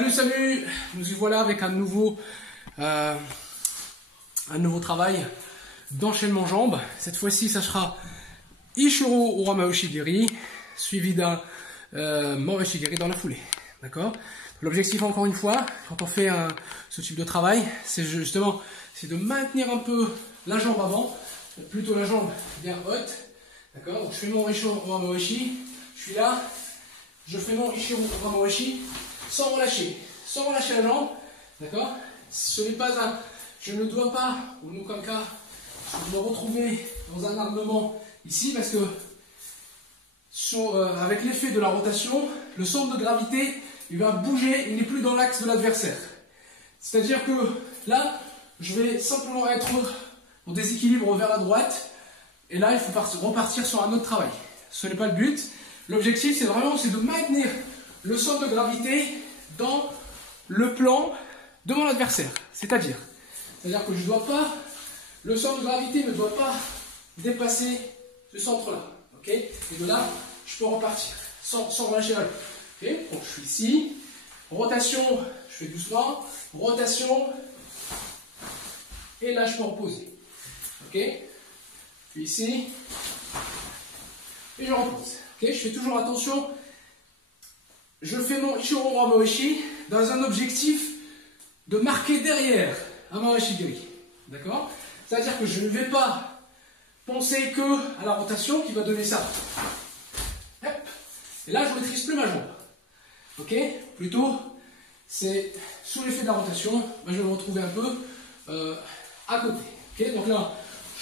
Salut, salut! Nous y voilà avec un nouveau travail d'enchaînement jambes. Cette fois-ci, ça sera Ichiro Orama Oshigiri, suivi d'un Moro Oshigiri dans la foulée. D'accord? L'objectif, encore une fois, quand on fait ce type de travail, c'est justement de maintenir un peu la jambe avant, plutôt la jambe bien haute. D'accord? Donc je fais mon Ichiro Orama Oshi, je suis là, je fais mon Ichiro Orama Oshi sans relâcher la jambe. D'accord? Ce n'est pas un. Je ne dois pas, ou nous comme cas, me retrouver dans un armement ici parce que avec l'effet de la rotation, le centre de gravité il va bouger, il n'est plus dans l'axe de l'adversaire. C'est-à-dire que là, je vais simplement être en déséquilibre vers la droite et là, il faut repartir sur un autre travail. Ce n'est pas le but. L'objectif, c'est de maintenir le centre de gravité dans le plan de mon adversaire. C'est-à-dire que je dois pas, le centre de gravité ne doit pas dépasser ce centre-là. Okay, et de là, je peux repartir sans relâcher la jambe. Okay, donc je suis ici, rotation, je fais doucement, rotation, et là je peux reposer. Ok, je suis ici, et je repose. Okay, je fais toujours attention, je fais mon Ichiro Orama Oshi dans un objectif de marquer derrière un Moro Oshigiri. D'accord? C'est-à-dire que je ne vais pas penser que à la rotation qui va donner ça. Hop. Et là, je ne maîtrise plus ma jambe. Ok? Plutôt, c'est sous l'effet de la rotation, je vais me retrouver un peu à côté. Ok? Donc là,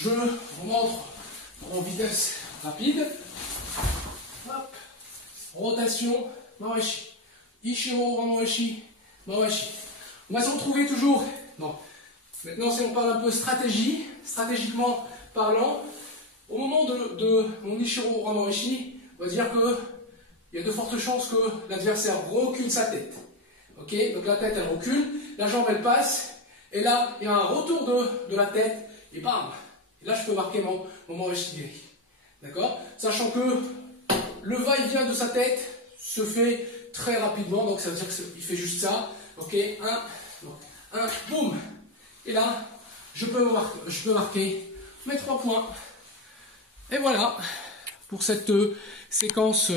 je rentre en vitesse rapide. Hop. Rotation, Mawashi. Ichiro Orama Oshi, Mawashi. On va se retrouver toujours. Non. Maintenant, si on parle un peu stratégie, stratégiquement parlant, au moment de mon Ichiro Orama Oshi, on va dire que il y a de fortes chances que l'adversaire recule sa tête. Ok? Donc la tête, elle recule, la jambe, elle passe, et là, il y a un retour de la tête, et bam! Et là, je peux marquer mon Moro Oshigiri. D'accord? Sachant que le va-et-vient de sa tête se fait très rapidement, donc ça veut dire qu'il fait juste ça. Ok? Un, boum! Et là, je peux marquer mes 3 points. Et voilà, pour cette séquence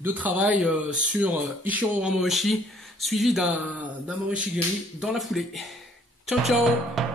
de travail sur Ichiro Orama Oshi, suivi d'un Moro Oshigiri dans la foulée. Ciao, ciao!